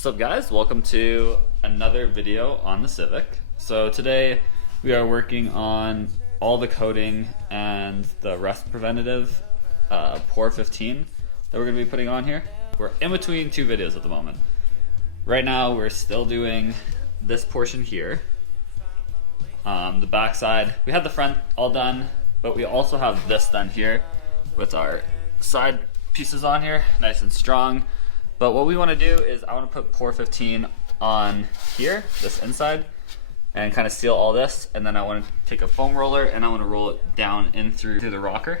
What's up guys, welcome to another video on the Civic. So today we are working on all the coating and the rust preventative POR-15 that we're going to be putting on here. We're in between two videos at the moment. Right now we're still doing this portion here, the back side. We have the front all done, but we also have this done here with our side pieces on here, nice and strong. But what we want to do is I want to put POR-15 on here, this inside, and kind of seal all this. And then I want to take a foam roller and I want to roll it down in through the rocker.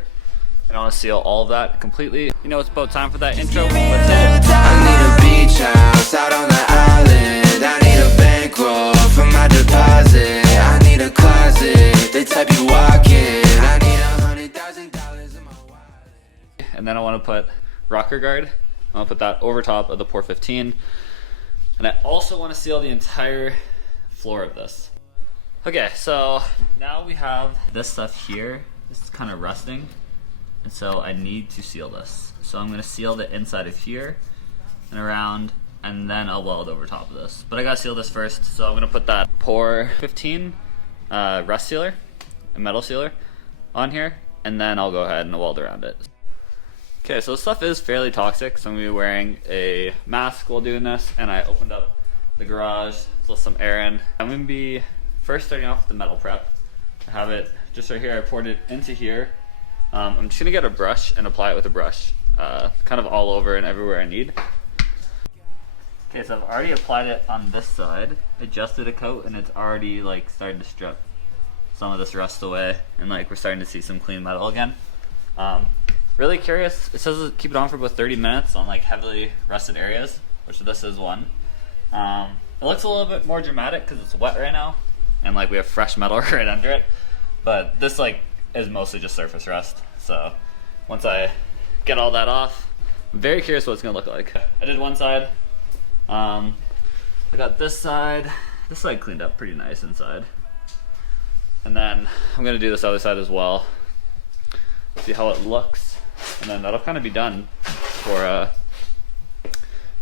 And I want to seal all of that completely. You know, it's about time for that intro. Let's hit it. I need a beach house out on the island. I need a bankroll for my deposit. I need a closet, the type you walk in. I need $100,000 in my wallet. And then I want to put rocker guard. I'll put that over top of the POR-15. And I also want to seal the entire floor of this. Okay, so now we have this stuff here. This is kind of rusting. And so I need to seal this. So I'm going to seal the inside of here and around, and then I'll weld over top of this. But I got to seal this first, so I'm going to put that POR-15 rust sealer, a metal sealer, on here, and then I'll go ahead and weld around it. Okay, so this stuff is fairly toxic, so I'm going to be wearing a mask while doing this, and I opened up the garage to let some air in. I'm going to be first starting off with the metal prep. I have it just right here. I poured it into here. I'm just going to get a brush and apply it with a brush, kind of all over and everywhere I need. Okay, so I've already applied it on this side, adjusted a coat, and it's already like starting to strip some of this rust away, and like we're starting to see some clean metal again. Really curious, it says keep it on for about 30 minutes on like heavily rusted areas, which this is one. It looks a little bit more dramatic because it's wet right now and like we have fresh metal right under it, but this like is mostly just surface rust. So once I get all that off, I'm very curious what it's gonna look like. I did one side, I got this side cleaned up pretty nice inside, and then I'm gonna do this other side as well, see how it looks. And then that'll kind of be done for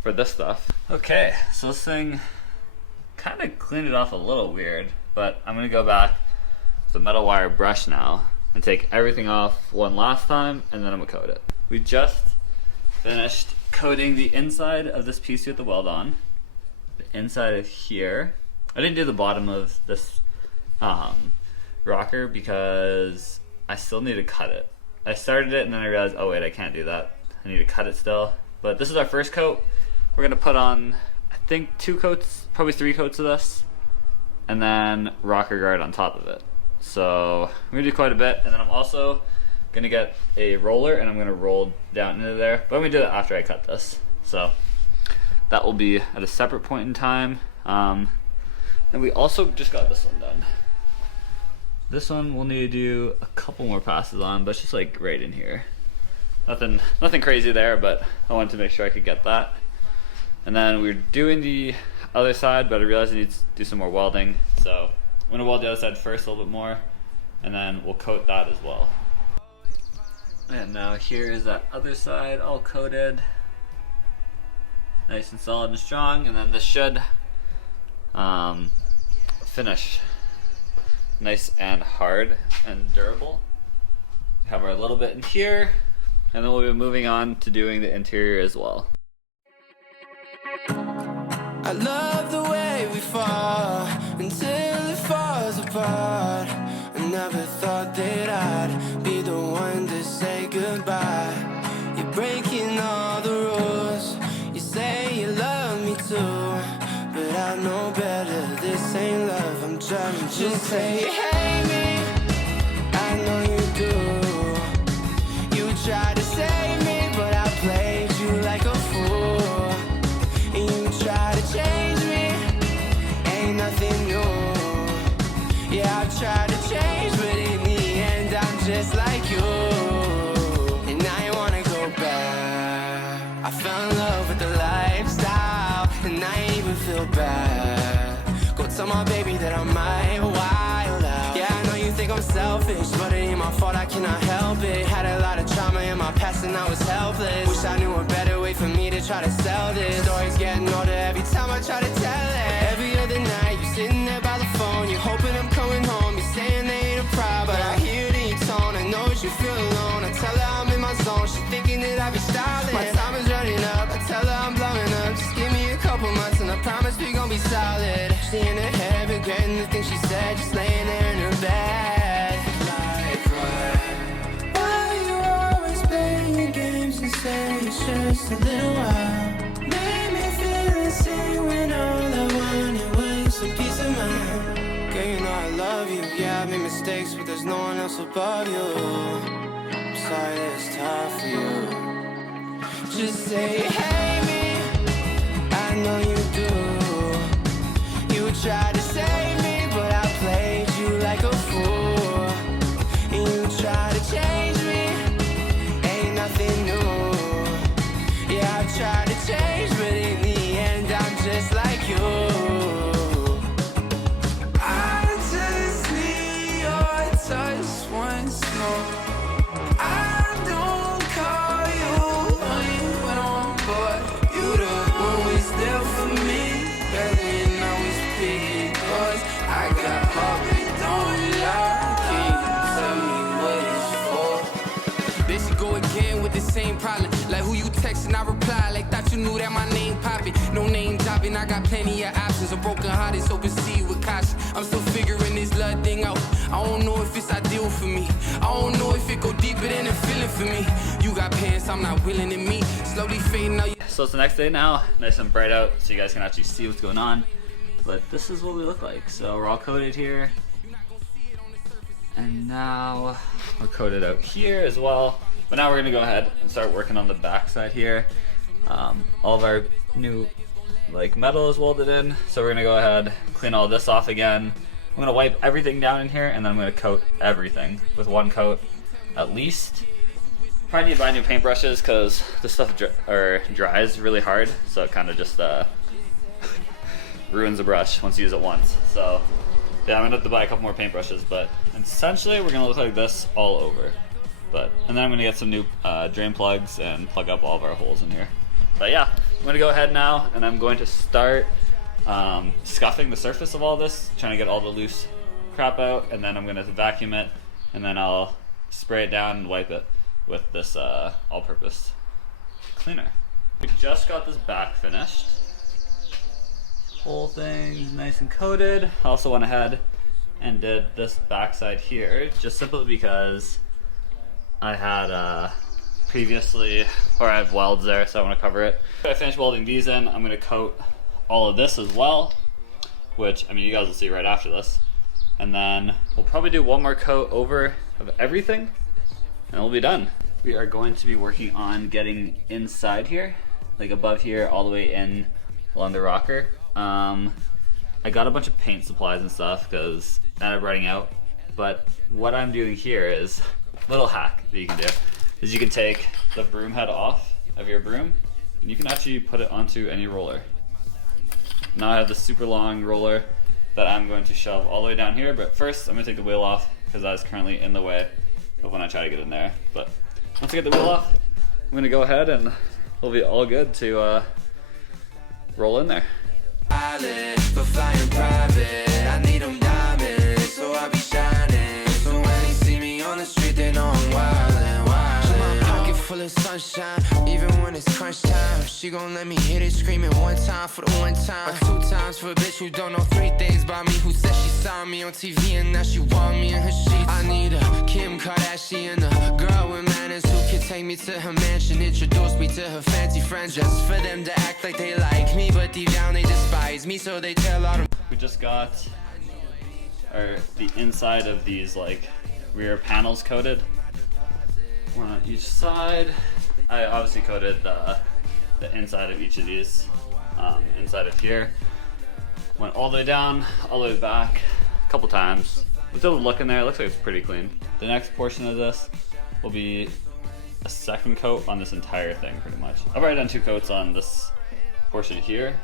this stuff. Okay, so this thing kind of cleaned it off a little weird, but I'm gonna go back with the metal wire brush now and take everything off one last time, and then I'm gonna coat it. We just finished coating the inside of this piece with the weld on, the inside of here. I didn't do the bottom of this rocker because I still need to cut it. I started it and then I realized, oh wait, I can't do that. I need to cut it still. But this is our first coat. We're gonna put on, I think 2 coats, probably 3 coats of this, and then rocker guard on top of it. So I'm gonna do quite a bit, and then I'm also gonna get a roller and I'm gonna roll down into there. But I'm gonna do that after I cut this. So that will be at a separate point in time. And we also just got this one done. This one we'll need to do a couple more passes on, but it's just like right in here. Nothing crazy there, but I wanted to make sure I could get that. And then we're doing the other side, but I realized I need to do some more welding. So I'm gonna weld the other side first a little bit more, and then we'll coat that as well. And now here is that other side all coated. Nice and solid and strong, and then this should finish nice and hard and durable. We have our little bit in here, and then we'll be moving on to doing the interior as well. I love the way we fall until it falls apart. I never thought that I'd be the one to say goodbye. You're breaking all the rules. You say you love me too, but I know better. This ain't love, I'm trying to just say you hate me. I know you do. You tried to save me, but I played you like a fool. And you try to change me, ain't nothing new. Yeah, I've tried to change, but in the end I'm just like you. And I wanna go back. I fell in love with the lifestyle, and I ain't even feel bad. Go tell my baby that I might wild out. Yeah, I know you think I'm selfish, but it ain't my fault, I cannot help it. Had a lot of trauma in my past and I was helpless. Wish I knew a better way for me to try to sell this. Story's getting older every time I try to tell it. Every other night, you're sitting there by the phone. You're hoping I'm coming home. You're saying they ain't a problem, but I hear it in your tone. I know that you feel alone. I tell her I'm in my zone. She's thinking that I be styling. My time is running up. I tell her I'm blowing up. Just give me a couple months and I promise we gon' be solid. She in her head regretting the things she said, just laying there in her bed. Like what? Why you always playing games and say it's just a little while? Made me feel the same when all I wanted was some peace of mind. Girl, you know I love you. Yeah, I made mistakes, but there's no one else above you. I'm sorry that it's tough for you. Just say, hey me, I know you do. You tried to save me, but I played you like a fool. And you tried to change me, ain't nothing new. Yeah, I tried to change, but in the end I'm just like you. I just need your touch once more. I don't call you honey when I'm bored. You the one who's there for me, better than I was picking yours. I got heart, but don't lie. Can you tell me what it's for? There she go again with the same problem. Like who you texting, I reply. Like thought you knew that my name poppin'. No name dropping, I got plenty of options. A broken heart is so proceed with caution. I'm still figuring this love thing out. I don't know if it's ideal for me. I don't know if it go deeper than a feeling for me. You got pants, I'm not willing to meet. Slowly fading out. So it's the next day now, nice and bright out, so you guys can actually see what's going on. But this is what we look like. So we're all coated here. And now we're coated out here as well. But now we're gonna go ahead and start working on the back side here. All of our new metal is welded in, so we're gonna go ahead, clean all this off again. I'm gonna wipe everything down in here, and then I'm gonna coat everything with one coat at least. Probably need to buy new paintbrushes because this stuff dries really hard, so it kind of just ruins the brush once you use it once. So yeah, I'm gonna have to buy a couple more paintbrushes, but essentially we're gonna look like this all over. And then I'm gonna get some new drain plugs and plug up all of our holes in here. But yeah, I'm gonna go ahead now and I'm going to start scuffing the surface of all this, trying to get all the loose crap out, and then I'm gonna vacuum it, and then I'll spray it down and wipe it with this all-purpose cleaner. We just got this back finished. Whole thing's nice and coated. I also went ahead and did this backside here, just simply because I had previously, or I have welds there, so I want to cover it. I finished welding these in. I'm going to coat all of this as well, which, I mean, you guys will see right after this. And then we'll probably do one more coat over of everything, and we'll be done. We are going to be working on getting inside here, like above here, all the way in along the rocker. I got a bunch of paint supplies and stuff because I ended up running out. But what I'm doing here is a little hack that you can do is you can take the broom head off of your broom and you can actually put it onto any roller. Now I have this super long roller that I'm going to shove all the way down here, but first I'm going to take the wheel off because that is currently in the way of when I try to get in there. But once I get the wheel off, I'm going to go ahead and we'll be all good to roll in there. For flying private, I need them diamonds, so I be shining. So when they see me on the street, they know I'm wildin', wildin'. My pocket full of sunshine, even when it's crunch time. She gon' let me hit it, screaming one time for the one time, or 2 times for a bitch who don't know 3 things about me. Who said she saw me on TV and now she want me in her sheets. I need a Kim Kardashian, a girl with manners who can take me to her mansion, introduce me to her fancy friends, just for them to act like they like me, but deep down they despise me, so they tell all them. We just got the inside of these rear panels coated, one on each side. I obviously coated the inside of each of these, inside of here. Went all the way down, all the way back, a couple times. With a look in there, it looks like it's pretty clean. The next portion of this will be a second coat on this entire thing, pretty much. I've already done 2 coats on this portion here,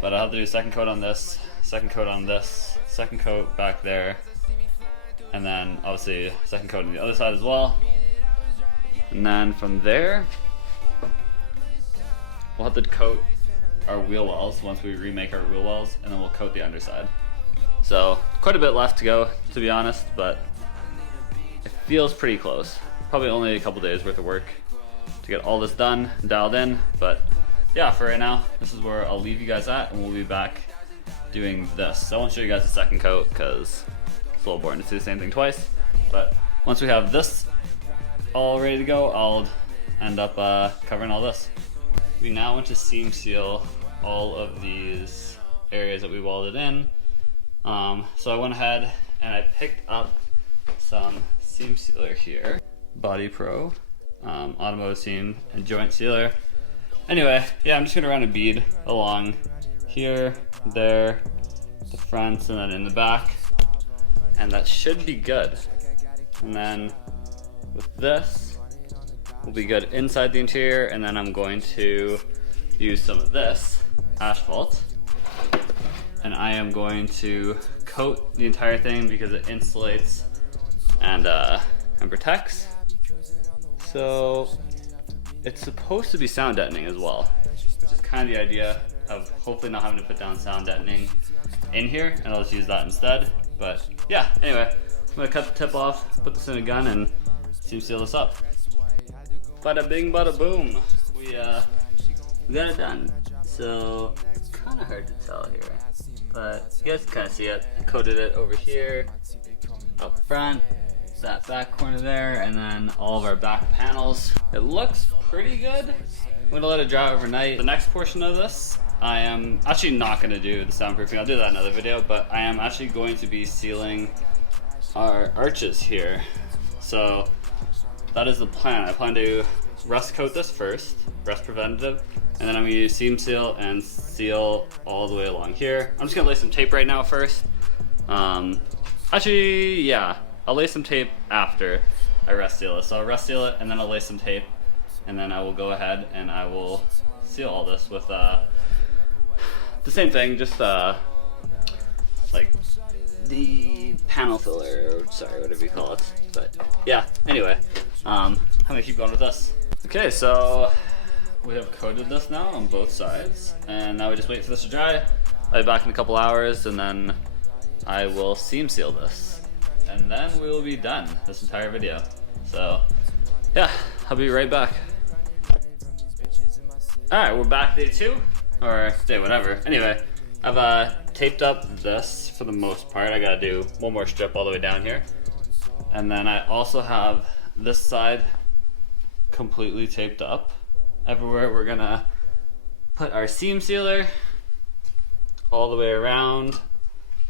but I'll have to do a second coat on this, second coat on this, second coat back there, and then obviously second coat on the other side as well. And then from there, we'll have to coat our wheel wells once we remake our wheel wells, and then we'll coat the underside. So quite a bit left to go, to be honest, but it feels pretty close. Probably only a couple days worth of work to get all this done and dialed in, but yeah, for right now, this is where I'll leave you guys at, and we'll be back doing this. I won't show you guys the second coat because it's a little boring to see the same thing twice, but once we have this all ready to go, I'll end up covering all this. We now want to seam seal all of these areas that we welded in. So I went ahead and I picked up some seam sealer here. Body Pro, automotive seam and joint sealer. Anyway, yeah, I'm just gonna run a bead along here, there, the front, and then in the back. And that should be good. And then with this, we'll be good inside the interior, and then I'm going to use some of this asphalt, and I am going to coat the entire thing because it insulates and protects. So it's supposed to be sound deadening as well, which is kind of the idea of hopefully not having to put down sound deadening in here, and I'll just use that instead. But yeah, anyway, I'm gonna cut the tip off, put this in a gun, and seam seal this up. Bada bing, bada boom. We got it done. So kind of hard to tell here, but you guys can kind of see it. I coated it over here, up front, that back corner there, and then all of our back panels. It looks pretty good. I'm gonna let it dry overnight. The next portion of this, I am actually not gonna do the soundproofing. I'll do that in another video, but I am actually going to be sealing our arches here. So that is the plan. I plan to rust coat this first, rust preventative, and then I'm gonna use seam seal and seal all the way along here. I'm just gonna lay some tape right now first. Actually, yeah, I'll lay some tape after I rust seal it. So I'll rust seal it, and then I'll lay some tape, and then I will go ahead and I will seal all this with the same thing, just like the panel filler, or sorry, whatever you call it. But yeah, anyway, I'm gonna keep going with this. Okay, so we have coated this now on both sides, and now we just wait for this to dry. I'll be back in a couple hours, and then I will seam seal this, and then we will be done this entire video. So yeah, I'll be right back. Alright, we're back day 2, or day whatever. Anyway, I've taped up this for the most part. I gotta do one more strip all the way down here, and then I also have this side completely taped up. Everywhere we're gonna put our seam sealer all the way around.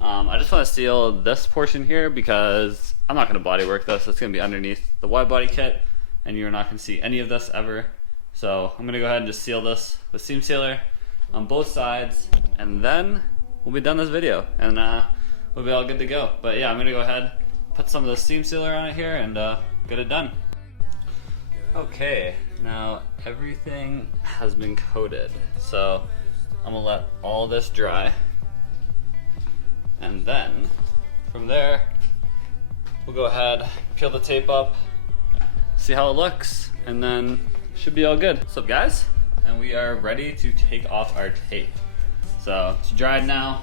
I just want to seal this portion here because I'm not gonna body work this. It's gonna be underneath the wide body kit, and you're not gonna see any of this ever. So I'm gonna go ahead and just seal this with seam sealer on both sides, and then we'll be done this video, and we'll be all good to go. But yeah, I'm gonna go ahead, put some of the seam sealer on it here, and get it done. Okay, now everything has been coated, so I'm gonna let all this dry, and then from there we'll go ahead, peel the tape up, see how it looks, and then should be all good. What's up, guys? And we are ready to take off our tape. So it's dried now,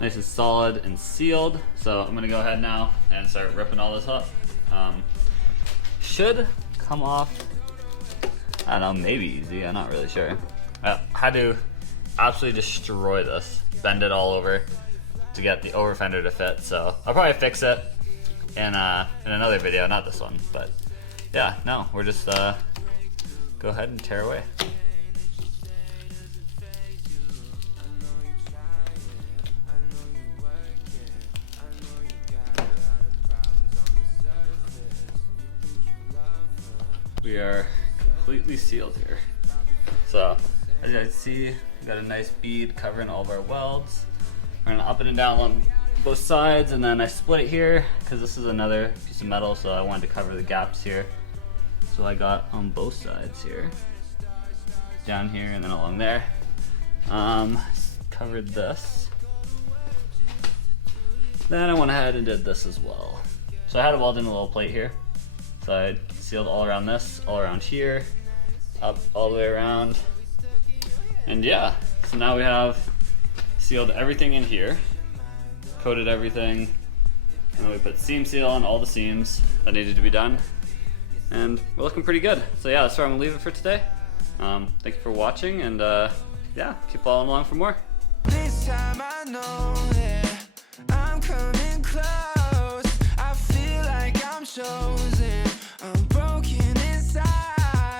nice and solid and sealed. So I'm gonna go ahead now and start ripping all this up. Should come off, I don't know, maybe easy, I'm not really sure. I had to absolutely destroy this, bend it all over to get the over fender to fit. So I'll probably fix it in another video, not this one. But yeah, no, we're just go ahead and tear away. We are completely sealed here. So as you guys see, we got a nice bead covering all of our welds. We're gonna up it and down on both sides, and then I split it here because this is another piece of metal, so I wanted to cover the gaps here. So I got on both sides here, down here and then along there. Covered this. Then I went ahead and did this as well. So I had it welded in a little plate here. So I sealed all around this, all around here, up all the way around, And yeah, so now we have sealed everything in here, coated everything, and then we put seam seal on all the seams that needed to be done, and we're looking pretty good. So yeah, that's where I'm gonna leave it for today. Thank you for watching, and yeah, keep following along for more. This time I know that I'm coming close. I feel like I'm sure